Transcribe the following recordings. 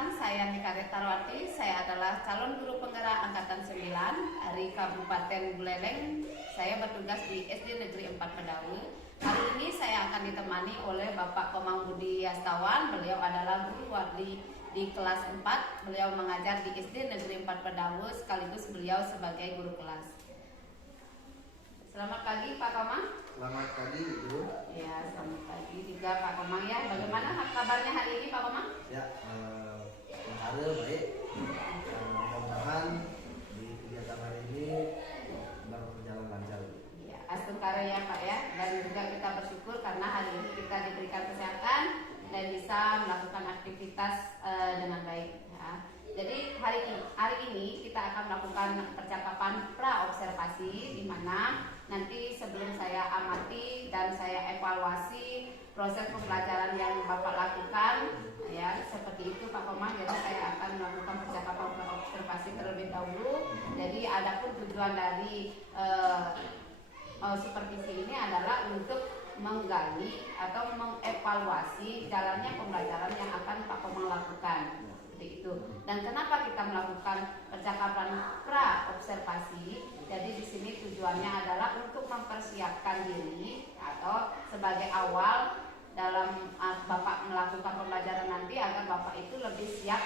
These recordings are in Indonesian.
perkenalkan, saya Nika Tarwati. Saya adalah calon guru penggerak angkatan 9 dari Kabupaten Buleleng. Saya bertugas di SD Negeri 4 Pedawe. Hari ini saya akan ditemani oleh Bapak Komang Budi Yastawan. Beliau adalah guru wardi di kelas 4. Beliau mengajar di SD Negeri 4 Pedawe, sekaligus beliau sebagai guru kelas. Selamat pagi Pak Komang. Selamat pagi Ibu. Ya, selamat pagi juga Pak Komang ya. Bagaimana kabarnya hari ini Pak Komang? Ya, baik. Mudah-mudahan di kegiatan hari ini berjalan lancar. Ya, astungkara ya Pak ya. Dan juga kita bersyukur karena hari ini kita diberikan kesehatan dan bisa melakukan aktivitas dengan baik. Ya. Jadi hari ini kita akan melakukan percakapan pra-observasi, di mana nanti sebelum saya amati dan saya evaluasi proses pembelajaran yang Bapak lakukan, ya seperti itu Pak Komang. Jadi saya akan melakukan percakapan pra-observasi terlebih dahulu. Jadi adapun tujuan dari supervisi ini adalah untuk menggali atau mengevaluasi jalannya pembelajaran yang akan Pak Komang lakukan. Itu. Dan kenapa kita melakukan percakapan pra-observasi? Jadi di sini tujuannya adalah untuk mempersiapkan diri atau sebagai awal dalam Bapak melakukan pembelajaran nanti, agar Bapak itu lebih siap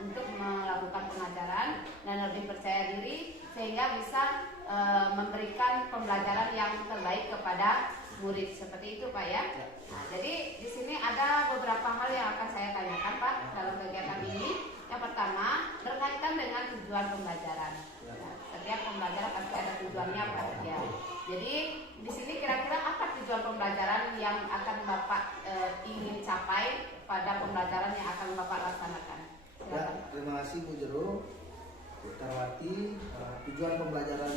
untuk melakukan pengajaran dan lebih percaya diri sehingga bisa memberikan pembelajaran yang terbaik kepada murid. Seperti itu Pak ya. Nah, jadi di sini ada beberapa hal yang akan saya tanyakan Pak dalam kegiatan ini. Yang pertama berkaitan dengan tujuan pembelajaran. Nah, setiap pembelajaran pasti ada tujuannya Pak ya. Jadi di sini kira-kira apa tujuan pembelajaran yang akan Bapak ingin capai pada pembelajaran yang akan Bapak laksanakan? Ya, terima kasih Bu Jero Tarwati. Tujuan pembelajaran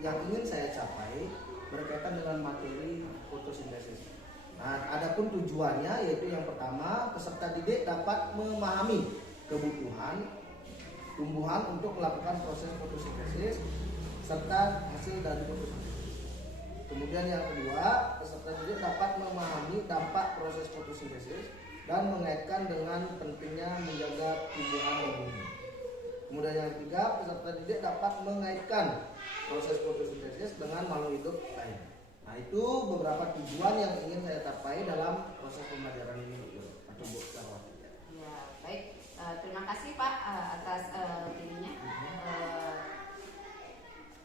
yang ingin saya capai berkaitan dengan materi fotosintesis. Nah, adapun tujuannya yaitu yang pertama, peserta didik dapat memahami kebutuhan tumbuhan untuk melakukan proses fotosintesis serta hasil dari fotosintesis. Kemudian yang kedua, peserta didik dapat memahami dampak proses fotosintesis dan mengaitkan dengan pentingnya menjaga tumbuhan dan bumi. Kemudian yang ketiga, peserta didik dapat mengaitkan proses fotosintesis dengan makhluk hidup lain. Nah, itu beberapa tujuan yang ingin saya capai dalam proses pembelajaran ini, atau Bu Tarwati. Ya, baik. Terima kasih Pak atas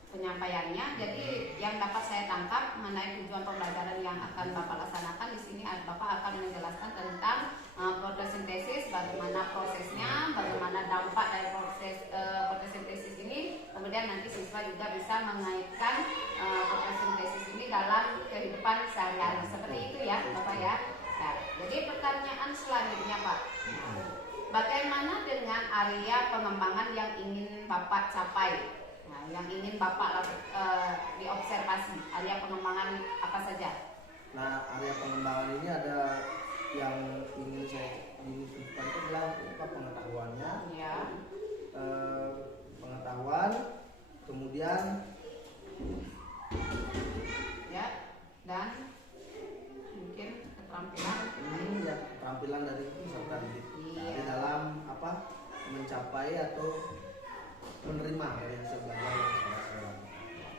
penyampaiannya. Jadi yang dapat saya tangkap mengenai tujuan pembelajaran yang akan Bapak laksanakan di sini, Bapak akan menjelaskan tentang fotosintesis, bagaimana prosesnya, bagaimana dampak dari proses fotosintesis ini. Kemudian nanti siswa juga bisa mengaitkan fotosintesis ini dalam kehidupan sehari-hari. Seperti itu ya Bapak ya. Nah, jadi pertanyaan selanjutnya Pak, bagaimana dengan area pengembangan yang ingin Bapak capai? Nah, yang ingin Bapak diobservasi, area pengembangan apa saja? Nah, area pengembangan ini ada yang ingin saya tunjukkan itu adalah pengetahuannya, Ya. Pengetahuan, kemudian Ya, dan mungkin keterampilan. ini ya keterampilan dari peserta didik. Iya. Di dalam mencapai atau menerima dari hasil belajar yang sudah saya lakukan.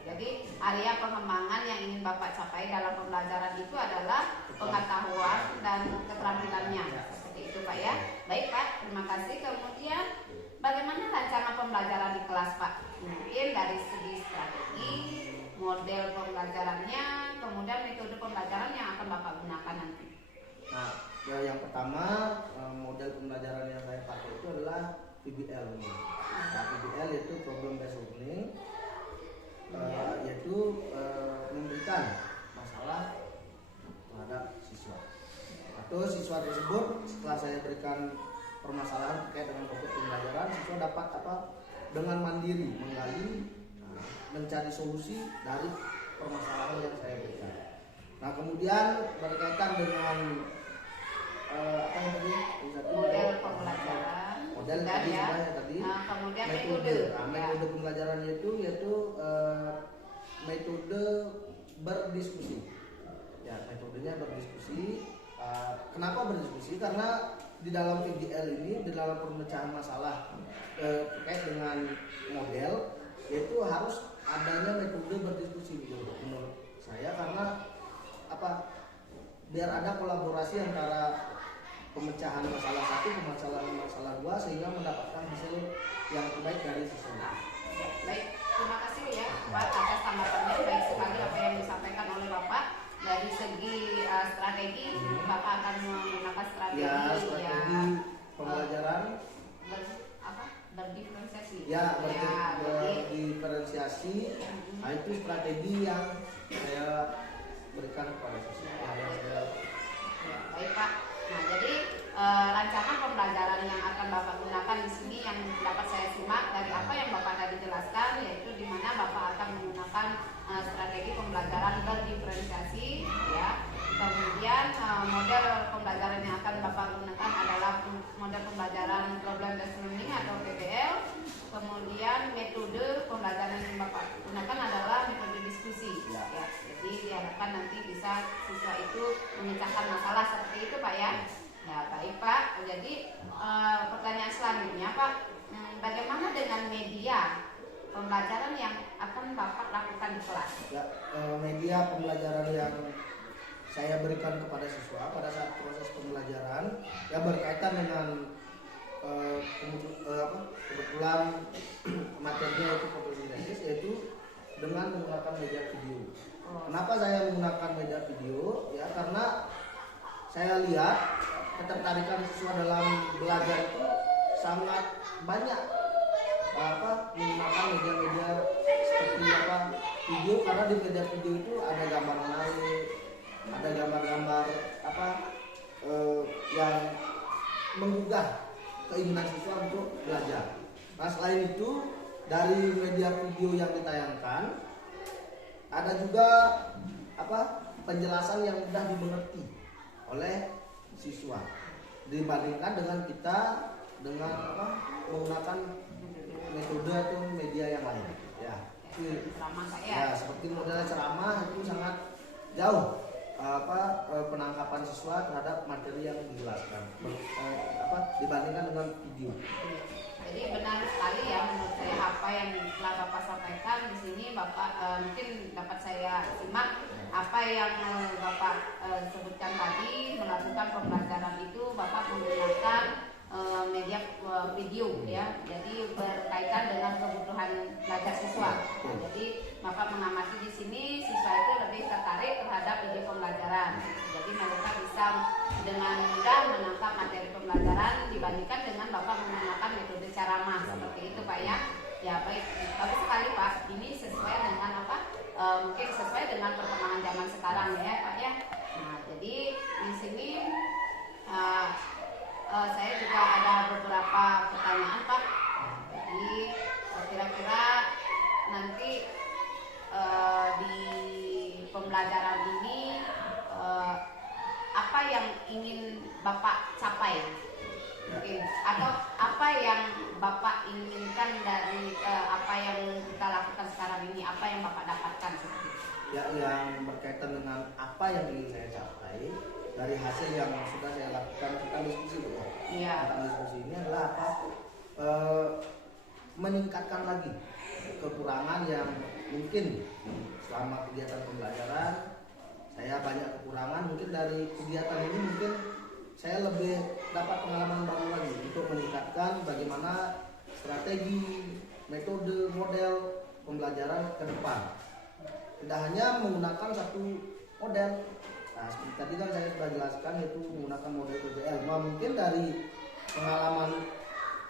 Jadi area pengembangan yang ingin Bapak capai dalam pembelajaran itu adalah pengetahuan dan keterampilannya. Seperti itu Pak ya. Baik Pak, terima kasih. Kemudian bagaimana rancangan pembelajaran di kelas Pak? Mungkin dari segi strategi, model pembelajarannya, kemudian metode pembelajaran yang akan Bapak gunakan nanti. Nah, yang pertama model pembelajaran yang saya pakai itu adalah PBL. Nah, PBL itu problem based learning, yaitu memberikan masalah terhadap siswa. Atau siswa tersebut setelah saya berikan permasalahan terkait dengan topik pembelajaran, siswa dapat dengan mandiri menggali, mencari solusi dari permasalahan yang saya berikan. Nah, kemudian berkaitan dengan model pembelajaran, model tadi ya. tadi. Nah, kemudian metode. Metode pembelajaran itu yaitu metode berdiskusi. Ya, metodenya berdiskusi. Kenapa berdiskusi? Karena di dalam VGL ini, di dalam pemecahan masalah terkait dengan model, yaitu harus adanya metode berdiskusi dulu menurut saya, karena apa, biar ada kolaborasi antara pemecahan masalah satu ke masalah dua, sehingga mendapatkan hasil yang terbaik dari siswa. Baik, terima kasih ya Pak atas tanggapannya. Baik sekali apa yang disampaikan oleh Bapak. Dari segi strategi, Bapak akan menggunakan strategi, strategi pembelajaran berdiferensiasi. Ya, berdiferensiasi. Nah, itu strategi yang saya berikan kepada siswa. Baik Pak. Nah, jadi rancangan pembelajaran yang akan Bapak gunakan di sini yang dapat saya simak dari apa yang Bapak tadi jelaskan, yaitu di mana Bapak akan menggunakan strategi pembelajaran berdiferensiasi, ya. Kemudian model pembelajaran yang akan Bapak gunakan adalah model pembelajaran problem based learning atau PBL. Kemudian metode pembelajaran yang Bapak gunakan adalah metode diskusi. Ya. Jadi diharapkan nanti bisa siswa itu memecahkan masalah seperti itu Pak ya. Ya baik Pak. Jadi pertanyaan selanjutnya Pak, bagaimana dengan media pembelajaran yang akan Bapak lakukan di kelas? Ya, media pembelajaran yang saya berikan kepada siswa pada saat proses pembelajaran yang berkaitan dengan kebetulan materinya itu fotosintesis, yaitu dengan menggunakan media video. Kenapa saya menggunakan media video? Ya karena saya lihat ketertarikan siswa dalam belajar itu sangat banyak menggunakan media-media seperti video, karena di media video itu ada gambar menarik, ada gambar-gambar yang menggugah keinginan siswa untuk belajar. Nah selain itu dari media video yang ditayangkan ada juga penjelasan yang mudah dimengerti oleh siswa dibandingkan dengan kita dengan menggunakan metode atau media yang lain. Ya, seperti model ceramah itu sangat jauh penangkapan siswa terhadap materi yang dijelaskan dibandingkan dengan video. Jadi benar sekali ya menurut saya apa yang telah Bapak sampaikan di sini. Bapak mungkin dapat saya simak apa yang Bapak sebutkan tadi. Melakukan pembelajaran itu Bapak menggunakan media video ya, jadi berkaitan dengan kebutuhan belajar siswa. Jadi Bapak mengamati di sini siswa itu lebih tertarik terhadap ide pembelajaran. Jadi mereka bisa dengan mudah menangkap materi pembelajaran dibandingkan dengan Bapak menggunakan metode ceramah seperti itu Pak ya. Ya baik, bagus sekali Pak. Ini sesuai dengan mungkin sesuai dengan perkembangan zaman sekarang ya Pak ya. Nah jadi di sini saya juga ada beberapa pertanyaan Pak. Jadi kira-kira nanti di pembelajaran ini apa yang ingin Bapak capai mungkin, atau apa yang Bapak inginkan dari apa yang kita lakukan sekarang ini, apa yang Bapak dapatkan seperti itu? Ya, yang berkaitan dengan apa yang ingin saya capai dari hasil yang sudah saya lakukan, kita diskusi Bu ya. Iya. Tentang diskusi ini adalah meningkatkan lagi kekurangan yang mungkin selama kegiatan pembelajaran saya banyak kekurangan. Mungkin dari kegiatan ini mungkin saya lebih dapat pengalaman baru lagi untuk meningkatkan bagaimana strategi, metode, model pembelajaran ke depan. Tidak hanya menggunakan satu model. Nah, seperti tadi kan saya sudah jelaskan, yaitu menggunakan model PBL. Nah, mungkin dari pengalaman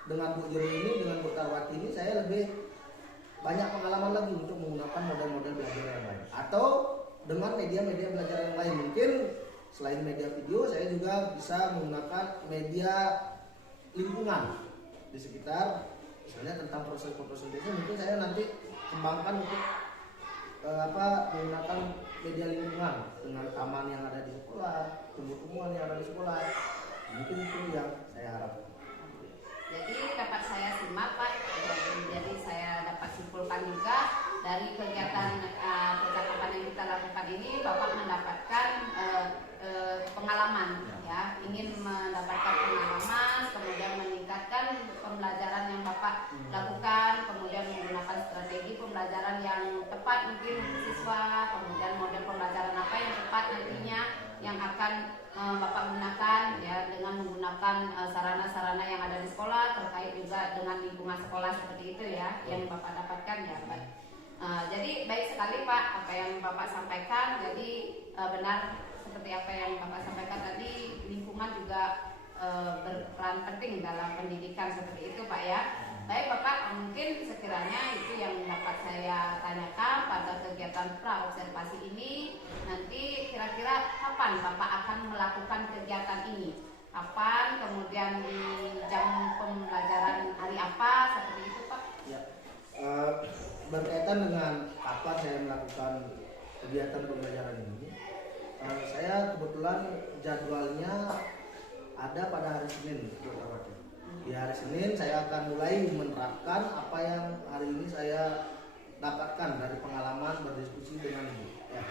dengan Bu Jero ini, dengan Bu Tarwati ini, saya lebih banyak pengalaman lagi untuk menggunakan model-model belajar yang lain. Atau dengan media-media belajar yang lain. Mungkin selain media video, saya juga bisa menggunakan media lingkungan di sekitar, misalnya tentang proses fotosintesis. Mungkin saya nanti kembangkan untuk menggunakan media lingkungan dengan taman yang ada di sekolah, tumbuh-tumbuhan yang ada di sekolah. Mungkin itu yang saya harapkan. Jadi dapat saya simak Pak, jadi saya dapat simpulkan juga dari kegiatan percakapan yang kita lakukan ini, Bapak mendapatkan pengalaman ya, ingin mendapatkan pengalaman pembelajaran yang Bapak lakukan, kemudian menggunakan strategi pembelajaran yang tepat mungkin siswa, kemudian model pembelajaran apa yang tepat nantinya yang akan Bapak gunakan ya, dengan menggunakan sarana-sarana yang ada di sekolah, terkait juga dengan lingkungan sekolah seperti itu ya yang Bapak dapatkan ya Pak. Jadi baik sekali Pak apa yang Bapak sampaikan. Jadi benar seperti apa yang Bapak sampaikan tadi, lingkungan juga berperan penting dalam pendidikan seperti itu Pak ya. Baik Bapak, mungkin sekiranya itu yang dapat saya tanyakan pada kegiatan pra-observasi ini. Nanti kira-kira kapan Bapak akan melakukan kegiatan ini? Kapan, kemudian di jam pembelajaran hari apa, seperti itu Pak? Ya. Berkaitan dengan kapan saya melakukan kegiatan pembelajaran ini, saya kebetulan jadwalnya ada pada hari Senin, di hari Senin saya akan mulai menerapkan apa yang hari ini saya dapatkan dari pengalaman berdiskusi dengan Ibu. Ya.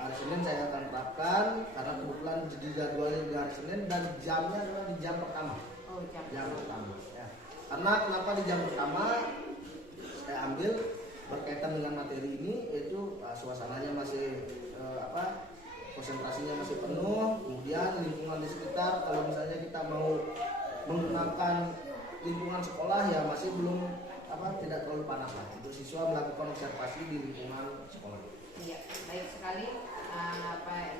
Hari Senin saya akan terapkan karena kebetulan jadi jadwalnya di hari Senin dan jamnya adalah di jam pertama. Jam pertama. Ya. Karena kenapa di jam pertama saya ambil berkaitan dengan materi ini, yaitu suasananya masih konsentrasinya masih penuh, kemudian lingkungan di sekitar kalau misalnya kita mau menggunakan lingkungan sekolah ya masih belum tidak terlalu panas lah untuk siswa melakukan observasi di lingkungan sekolah. Iya, baik sekali.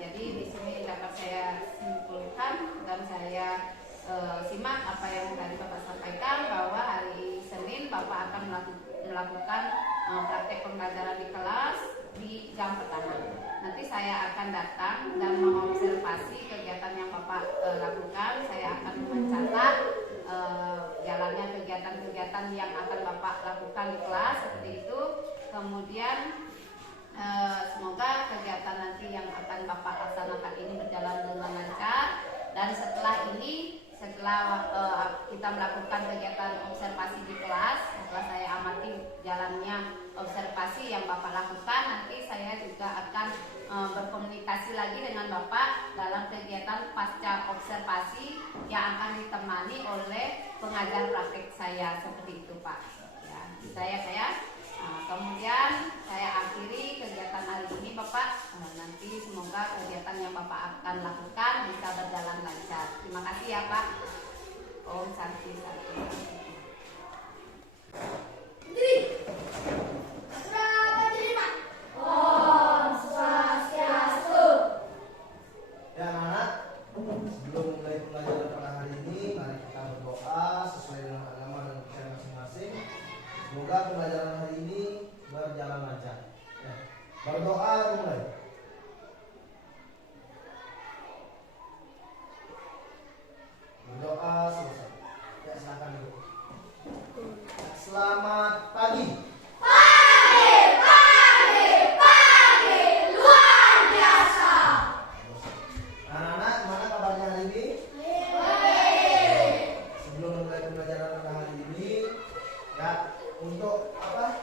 Jadi di sini dapat saya simpulkan dan saya simak apa yang tadi Bapak sampaikan, bahwa hari Senin Bapak akan melakukan praktek pembelajaran di kelas di jam pertama. Nanti saya akan datang dan mengobservasi kegiatan yang Bapak lakukan. Saya akan mencatat jalannya kegiatan-kegiatan yang akan Bapak lakukan di kelas seperti itu. Kemudian semoga kegiatan nanti yang akan Bapak laksanakan ini berjalan dengan lancar. Dan setelah ini, setelah kita melakukan kegiatan observasi di kelas, setelah saya amati jalannya observasi yang Bapak lakukan, nanti saya juga akan berkomunikasi lagi dengan Bapak dalam kegiatan pasca observasi yang akan ditemani oleh pengajar praktek saya seperti itu Pak. Ya, kemudian saya akhiri kegiatan hari ini Bapak. Nanti semoga kegiatan yang Bapak akan lakukan bisa berjalan lancar. Terima kasih ya Pak. Om Santi Santi. Ya anak-anak, sebelum mulai pembelajaran pada hari ini, mari kita berdoa sesuai dengan agama dan kepercayaan masing-masing. Semoga pembelajaran hari ini berjalan lancar. Ya. Berdoa mulai. Berdoa selesai. Ya silakan dulu. Selamat pagi. Anak-anak, gimana kabarnya hari ini? Sebelum mulai pembelajaran pada hari ini, ya untuk apa?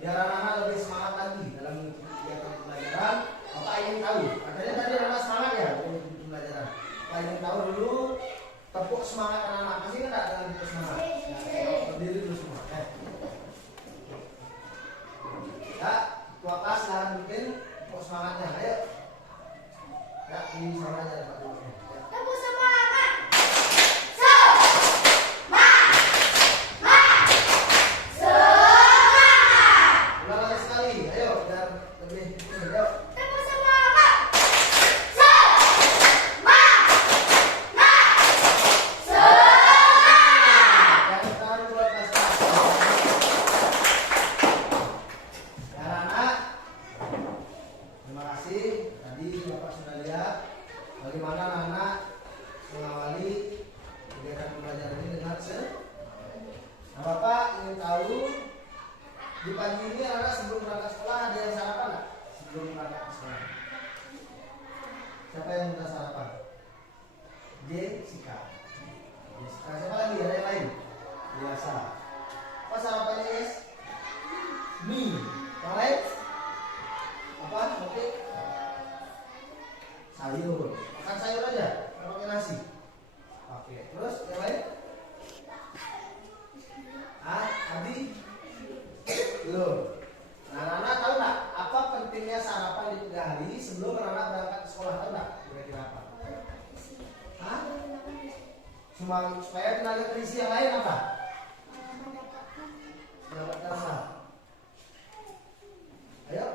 Biar anak-anak lebih semangat lagi dalam kegiatan pembelajaran. Bapak ingin tahu, katanya tadi anak semangat ya untuk pembelajaran. Bapak ingin tahu dulu tepuk semangat anak-anak. Masih enggak dengan tepuk semangat? Berdiri dulu semua. Ya, tua kelas silahkan bikin tepuk semangatnya. Ayo. Ya, ini sama aja Pak dulu. Ya. Tepuk semangat. Ulang lagi sekali. Ayo, biar lebih ayo. Tepuk semangat. Yang sekarang buat kelas. Ya, anak-anak. Terima kasih. Tadi Bapak sudah lihat bagaimana anak-anak mengawali kegiatan pembelajaran ini dengan Nah, Bapak ingin tahu di pagi ini anak sebelum berangkat sekolah ada yang sarapan nggak? Sebelum berangkat ke sekolah. Siapa yang minta sarapan? Jessica. Siapa lagi? Ada yang lain? Biasa. Apa sarapannya, Yes? Mie. Yang lain? Apa? Oke. Sayur. Makan sayur aja. Nggak pakai nasi. Oke. Terus yang lain? supaya tenaga terisi yang lain apa? Mendapatkan apa? Ayo,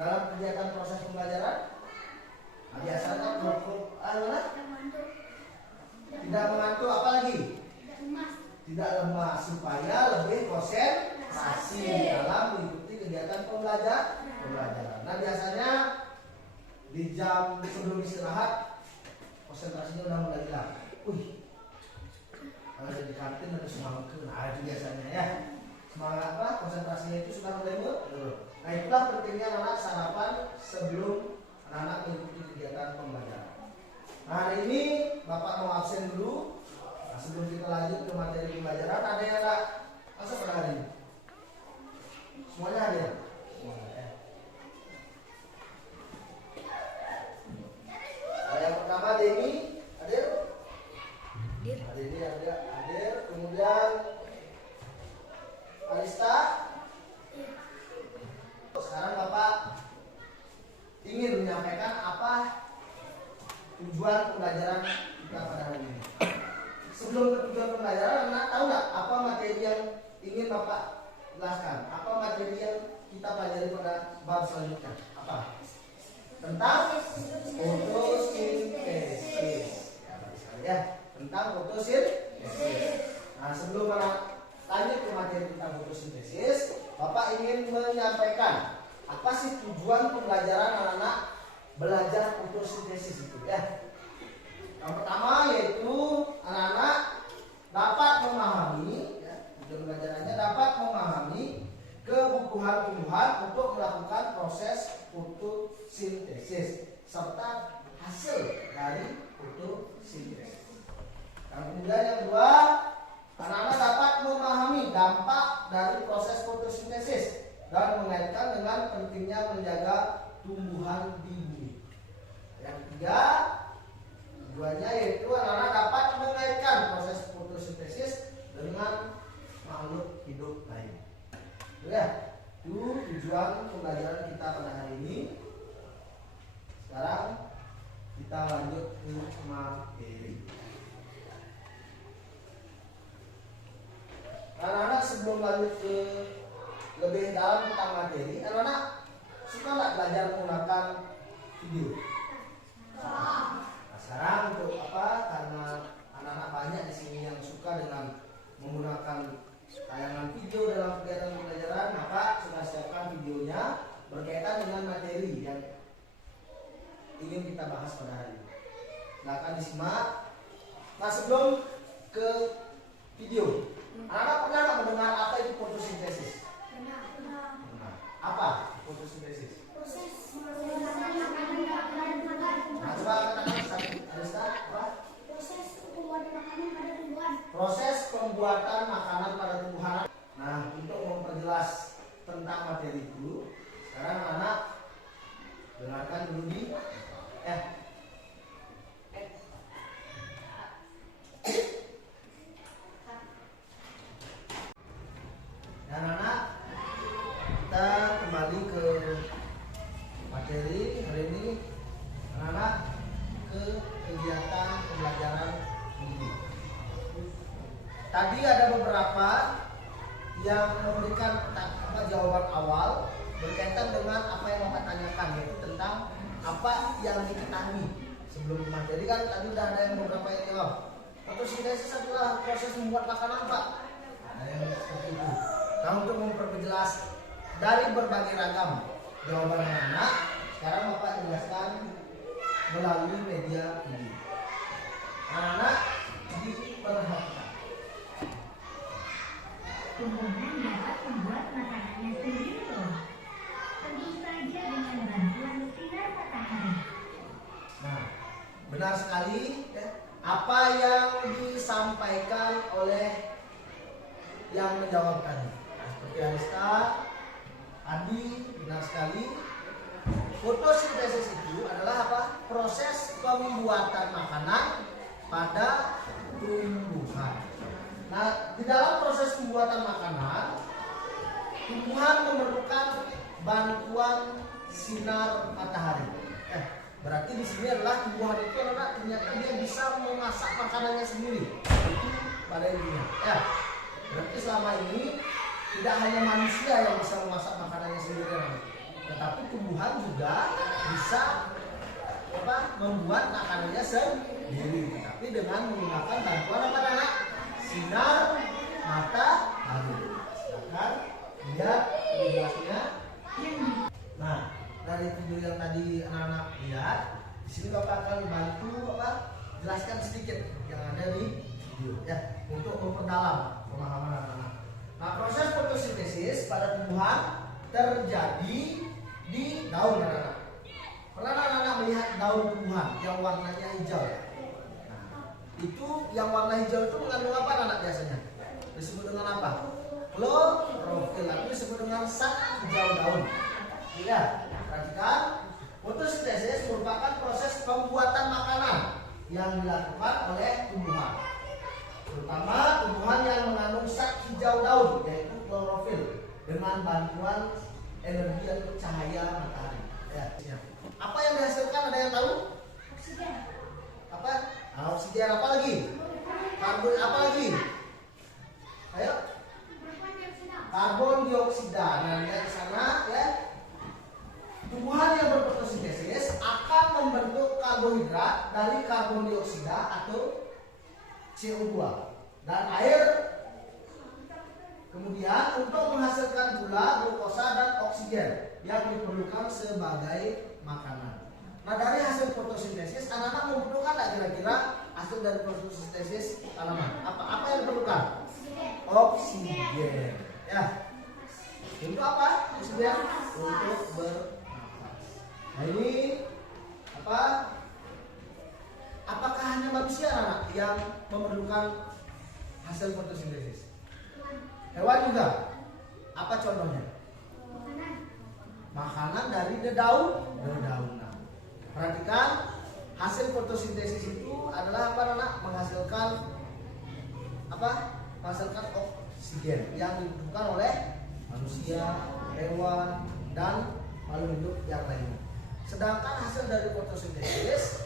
dalam kegiatan proses pembelajaran, nah, biasanya tidak mengantuk, apa lagi? Tidak lemah, supaya lebih konsentrasi dalam mengikuti kegiatan pembelajaran. Nah biasanya di jam sebelum istirahat konsentrasinya udah mulai hilang. Kalau di kantin ada semangat, nah itu biasanya ya. Semangat apa? Konsentrasinya itu sudah mulai menurun. Nah itulah pentingnya anak sarapan sebelum anak-anak mengikuti kegiatan pembelajaran. Nah hari ini Bapak mau absen dulu. Nah, sebelum kita lanjut ke materi pembelajaran, ada yang nggak masuk pada hari ini? Semuanya hadir? Semuanya ya. Nah, yang pertama Deni hadir? Hadir ini hadir. Kemudian Alista. Sekarang Bapak ingin menyampaikan apa tujuan pembelajaran kita pada hari ini. Sebelum ke tujuan pembelajaran, anak tahu nggak apa materi yang ingin Bapak jelaskan? Apa materi yang kita pelajari pada bab selanjutnya? Apa? Tentang fotosintesis. Ya, tentang fotosintesis. Nah, sebelum lanjut ke materi tentang fotosintesis, Bapak ingin menyampaikan apa sih tujuan pembelajaran anak-anak belajar fotosintesis itu ya. Yang pertama yaitu anak-anak dapat memahami, ya, tujuan pembelajarannya dapat memahami kebutuhan tumbuhan untuk melakukan proses fotosintesis serta hasil dari fotosintesis. Kemudian yang kedua, anak-anak dapat memahami dampak dari proses fotosintesis dan mengaitkan dengan pentingnya menjaga tumbuhan di bumi. Yang ketiga, tujuannya yaitu anak-anak dapat mengaitkan proses fotosintesis dengan makhluk hidup lain. Ya, itu tujuan pembelajaran kita pada hari ini. Sekarang kita lanjut ke materi. Anak-anak sebelum lanjut ke lebih dalam tentang materi, anak-anak suka nggak belajar menggunakan video? Nah, sekarang untuk apa? Karena anak-anak banyak di sini yang suka dengan menggunakan tayangan video dalam kegiatan pembelajaran, maka sudah siapkan videonya berkaitan dengan materi yang ingin kita bahas pada hari ini. Silakan disimak. Nah, sebelum ke video, anak-anak pernah nggak mendengar apa itu fotosintesis? Nah, apa fotosintesis? Nah, coba katakan satu, Arista, apa? Proses pembuatan makanan pada tumbuhan. Nah, untuk memperjelas tentang materi itu, sekarang anak dengarkan dulu di dan anak, kita kembali ke materi hari ini. Anak ke kegiatan pembelajaran ini. Tadi ada beberapa yang memberikan jawaban awal berkaitan dengan apa yang Bapak tanyakan, yaitu tentang apa yang diketahui sebelum materi. Kan tadi udah ada yang beberapa yang jawab. Fotosintesis adalah proses membuat makanan, Pak. Nah, yang seperti itu. Nah, untuk memperjelas dari berbagai ragam jawaban anak, sekarang Bapak jelaskan melalui media ini. Anak diperhatikan. Tumbuhan dapat membuat makanannya sendiri loh. Tentu saja dengan bantuan sinar matahari. Nah, benar sekali ya, apa yang disampaikan oleh yang menjawab tadi. Seperti Arista, Adi, benar sekali. Fotosintesis itu adalah apa? Proses pembuatan makanan pada tumbuhan. Nah, di dalam proses pembuatan makanan, tumbuhan memerlukan bantuan sinar matahari. Berarti di sini adalah tumbuhan itu anak ternyata dia bisa memasak makanannya sendiri. Itu pada intinya. Ya. Berarti selama ini tidak hanya manusia yang bisa memasak makanannya sendiri, anak. Tetapi tumbuhan juga bisa membuat makanannya sendiri. Tapi dengan menggunakan bantuan apa anak? Sinar matahari. Silakan lihat jelasnya. Nah, dari video yang tadi anak-anak lihat, di sini Bapak akan bantu jelaskan sedikit yang ada di video ya, untuk memperdalam pemahaman anak-anak. Nah, proses fotosintesis pada tumbuhan terjadi di daun anak-anak. Pernah anak-anak melihat daun tumbuhan yang warnanya hijau? Nah, itu yang warna hijau itu mengandung apa anak biasanya? Disebut dengan apa? Klorofil, atau disebut dengan zat hijau daun. Ya, perhatikan, fotosintesis merupakan proses pembuatan makanan yang dilakukan oleh tumbuhan, terutama tumbuhan yang mengandung zat hijau daun yaitu klorofil dengan bantuan energi atau cahaya matahari. Ya. Apa yang dihasilkan, ada yang tahu? Oksigen. Apa? Nah, oksigen, apa lagi? Karbon, apa lagi? Ayo. Karbon dioksida. Nah, lihat di sana ya. Tumbuhan yang berfotosintesis akan membentuk karbohidrat dari karbon dioksida atau CO2 dan air. Kemudian untuk menghasilkan gula, glukosa dan oksigen yang diperlukan sebagai makanan. Nah, dari hasil fotosintesis anak-anak membutuhkan tidak kira-kira hasil dari fotosintesis tanaman? Apa yang diperlukan? Oksigen. Ya. Untuk apa? Oksigen untuk Nah, ini apakah hanya manusia anak yang memerlukan hasil fotosintesis? Hewan juga. Apa contohnya? Makanan dari dedaunan. Perhatikan, hasil fotosintesis itu adalah menghasilkan menghasilkan oksigen yang dibutuhkan oleh manusia, hewan, dan makhluk hidup yang lainnya. Sedangkan hasil dari fotosintesis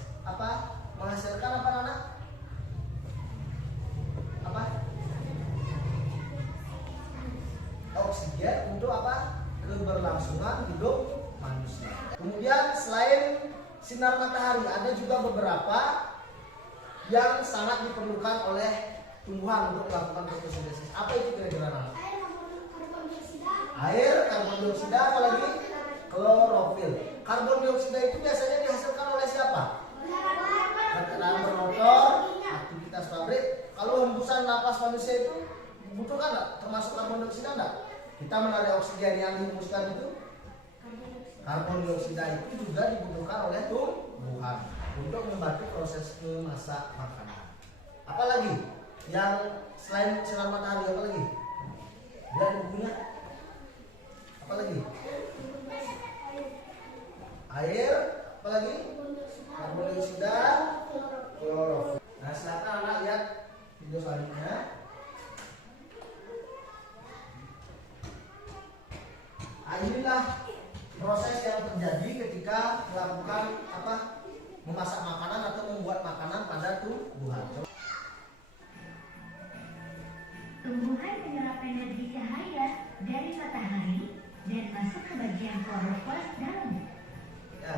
menghasilkan oksigen untuk keberlangsungan hidup manusia. Kemudian selain sinar matahari, ada juga beberapa yang sangat diperlukan oleh tumbuhan untuk melakukan fotosintesis. Apa itu kira-kira? Air, karbon dioksida, apalagi klorofil. Karbon dioksida itu biasanya dihasilkan oleh siapa? Kendaraan bermotor, aktivitas pabrik. Kalau hembusan napas manusia itu dibutuhkan nggak? Termasuk karbon dioksida nggak? Kita menarik oksigen yang dihembuskan itu. Karbon dioksida itu juga dibutuhkan oleh tumbuhan untuk membantu proses memasak makanan. Apalagi yang selain sinar matahari, apa lagi? Dan bukunya apa lagi? Air, apa lagi? Karbon dioksida, klorofil. Nah, silakan anak lihat video selanjutnya. Nah, inilah proses yang terjadi ketika melakukan memasak makanan atau membuat makanan pada tumbuhan. Tumbuhan menyerap energi cahaya dari matahari dan masuk ke bagian klorofil dalam. Ya,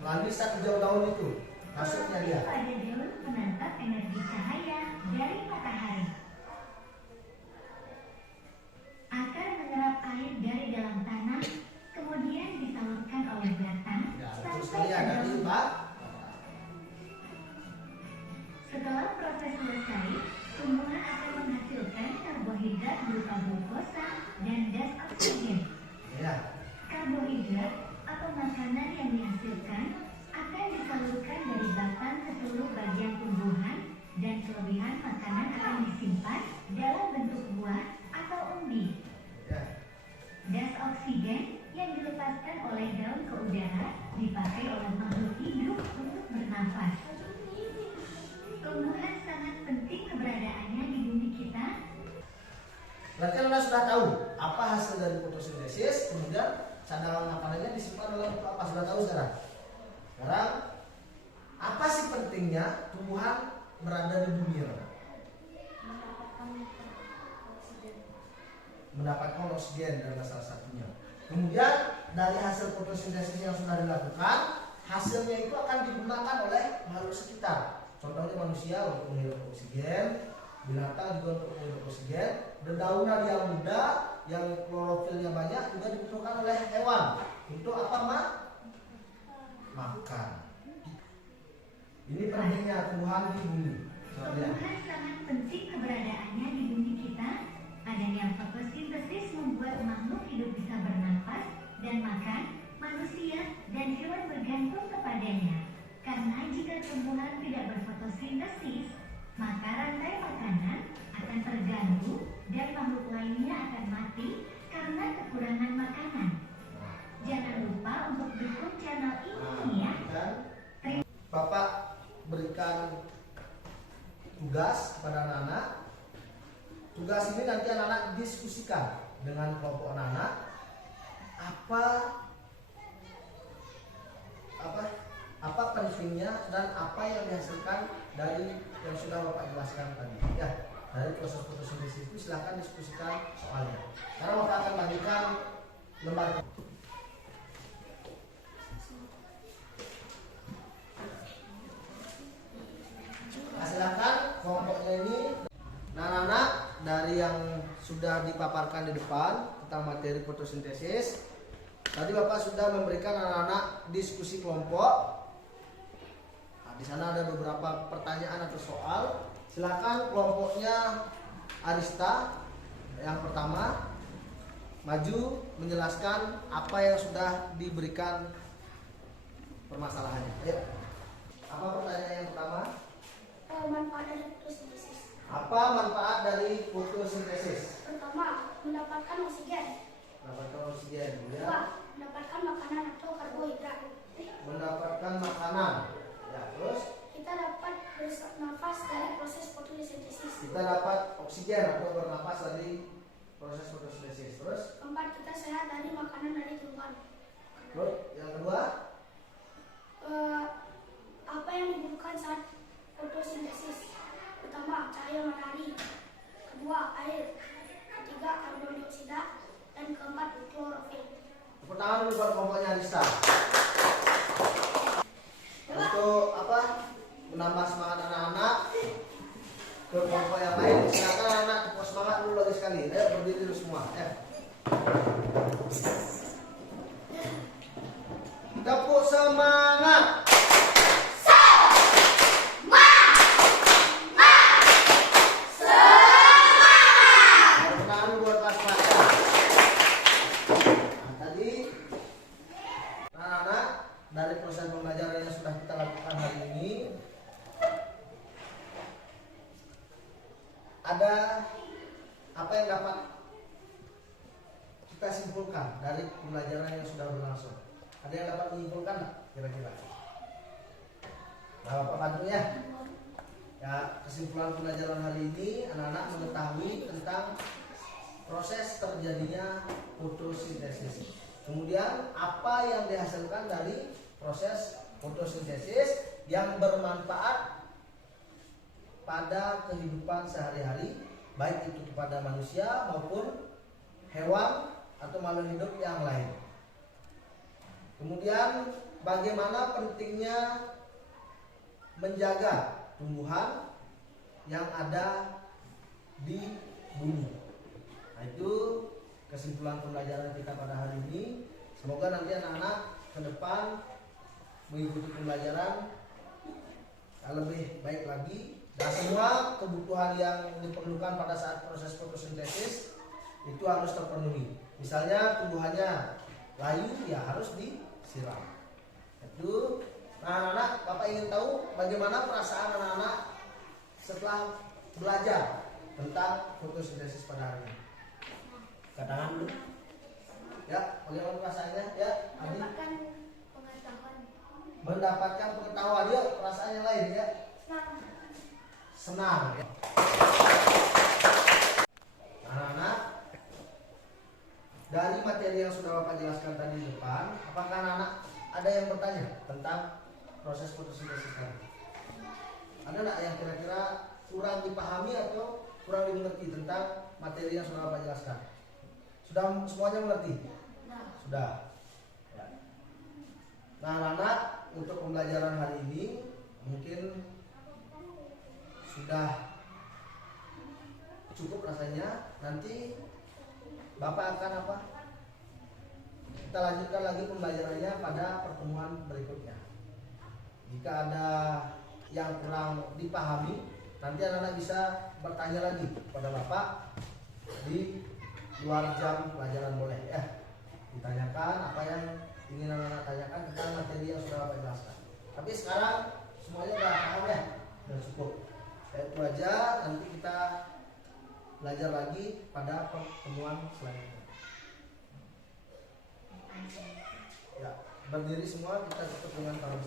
melalui zat hijau daun itu masuknya dia. Pada daun menangkap energi cahaya dari matahari. Akan menyerap air dari dalam tanah, kemudian disalurkan oleh batang Ya, terus sampai sekali ke ada daun. di bak. Setelah proses selesai, tumbuhan akan menghasilkan karbohidrat berupa glukosa dan gas oksigen. Ya, Karbohidrat atau makanan yang dihasilkan akan disalurkan dari batang ke seluruh bagian tumbuhan dan kelebihan makanan akan disimpan dalam bentuk buah atau umbi. ya. Gas oksigen yang dilepaskan oleh daun ke udara dipakai oleh makhluk hidup untuk bernafas. Tumbuhan sangat penting keberadaannya di bumi kita. Berarti Anda sudah tahu apa hasil dari fotosintesis, kemudian cadangan makanannya disimpan dalam apa? Sudah tahu sekarang? Sekarang, apa sih pentingnya tumbuhan berada di bumi? Mendapatkan oksigen adalah salah satunya. Kemudian dari hasil fotosintesis yang sudah dilakukan, hasilnya itu akan digunakan oleh makhluk sekitar. Contohnya manusia untuk menghirup oksigen, binatang juga untuk menghirup oksigen, dedaunan yang muda, yang klorofilnya banyak juga dibutuhkan oleh hewan. Untuk apa, Mak? Makan. Ini pentingnya tumbuhan di bumi. Tumbuhan sangat penting keberadaannya di bumi kita. Adanya fotosintesis membuat makhluk hidup bisa bernafas dan makan, manusia dan hewan bergantung kepadanya. Karena jika tumbuhan tidak berfotosintesis, maka rantai makanan akan terganggu dan makhluk lainnya akan mati karena kekurangan makanan. Jangan lupa untuk dukung channel ini ya. Bapak berikan tugas kepada anak-anak. Tugas ini nanti anak-anak diskusikan dengan kelompok anak-anak apa pentingnya dan apa yang dihasilkan dari yang sudah Bapak jelaskan tadi. Ya, dari proses fotosintesis itu silahkan diskusikan soalnya. Karena Bapak akan bagikan lembar. Silakan kelompoknya ini. Nah, anak-anak dari yang sudah dipaparkan di depan tentang materi fotosintesis, tadi Bapak sudah memberikan anak-anak diskusi kelompok. Nah, di sana ada beberapa pertanyaan atau soal. Silakan kelompoknya Arista yang pertama maju menjelaskan apa yang sudah diberikan permasalahannya. Ayo. Apa pertanyaan yang pertama? Manfaat dari fotosintesis. Apa manfaat dari fotosintesis? Pertama, mendapatkan oksigen. Mendapatkan oksigen, Kedua, ya. mendapatkan makanan atau karbohidrat. Mendapatkan makanan, ya. Terus Kita dapat bernafas dari proses fotosintesis. kita dapat oksigen atau bernapas dari proses fotosintesis. Terus, Keempat, kita sehat dari makanan dari tumbuhan. terus yang kedua, Apa yang dibutuhkan saat fotosintesis? Pertama, cahaya matahari. Kedua, air. Ketiga, karbon dioksida. Dan keempat, klorofil. tepuk tangan dulu buat kelompoknya Arista. Untuk apa? Menambah semangat anak-anak ke kelompok yang lain. Silakan anak-anak tepuk semangat dulu lagi sekali. Ayo berdiri dulu semua. Ya. Tepuk semangat. Dari proses pembelajaran yang sudah kita lakukan hari ini, ada apa yang dapat kita simpulkan dari pembelajaran yang sudah berlangsung? Ada yang dapat menyimpulkan nggak kira-kira? Nah, Bapak bantu ya. Ya, kesimpulan pembelajaran hari ini anak-anak mengetahui tentang proses terjadinya fotosintesis. Kemudian apa yang dihasilkan dari proses fotosintesis yang bermanfaat pada kehidupan sehari-hari, baik itu kepada manusia maupun hewan atau makhluk hidup yang lain. Kemudian bagaimana pentingnya menjaga tumbuhan yang ada di bumi. Nah, itu kesimpulan pembelajaran kita pada hari ini. Semoga nanti anak-anak ke depan mengikuti pembelajaran lebih baik lagi, dan semua kebutuhan yang diperlukan pada saat proses fotosintesis itu harus terpenuhi. Misalnya tumbuhannya layu, ya harus disiram. Itu. Nah, anak-anak, Bapak ingin tahu bagaimana perasaan anak-anak setelah belajar tentang fotosintesis pada hari ini. Katakan dulu. Ya, bagaimana perasaannya? Ya, Adi. Mendapatkan pengetahuan. Mendapatkan pengetahuan. Yuk, perasaan yang lain ya. Senang. Ya. Anak-anak, dari materi yang sudah Bapak jelaskan tadi di depan, apakah anak-anak ada yang bertanya tentang proses fotosintesis tadi? Ada nggak yang kira-kira kurang dipahami atau kurang dimengerti tentang materi yang sudah Bapak jelaskan? Sudah semuanya mengerti? Sudah. Ya. Nah, anak-anak, untuk pembelajaran hari ini mungkin sudah cukup rasanya. Nanti Bapak akan apa? Kita lanjutkan lagi pembelajarannya pada pertemuan berikutnya. Jika ada yang kurang dipahami, nanti anak-anak bisa bertanya lagi kepada Bapak di luar jam pelajaran, boleh ya. Ditanyakan apa yang ingin anak-anak tanyakan tentang materi yang sudah Bapak jelaskan. Tapi sekarang semuanya sudah paham ya, sudah cukup. Itu aja, nanti kita belajar lagi pada pertemuan selanjutnya. Ya, berdiri semua, kita tutup dengan tangan.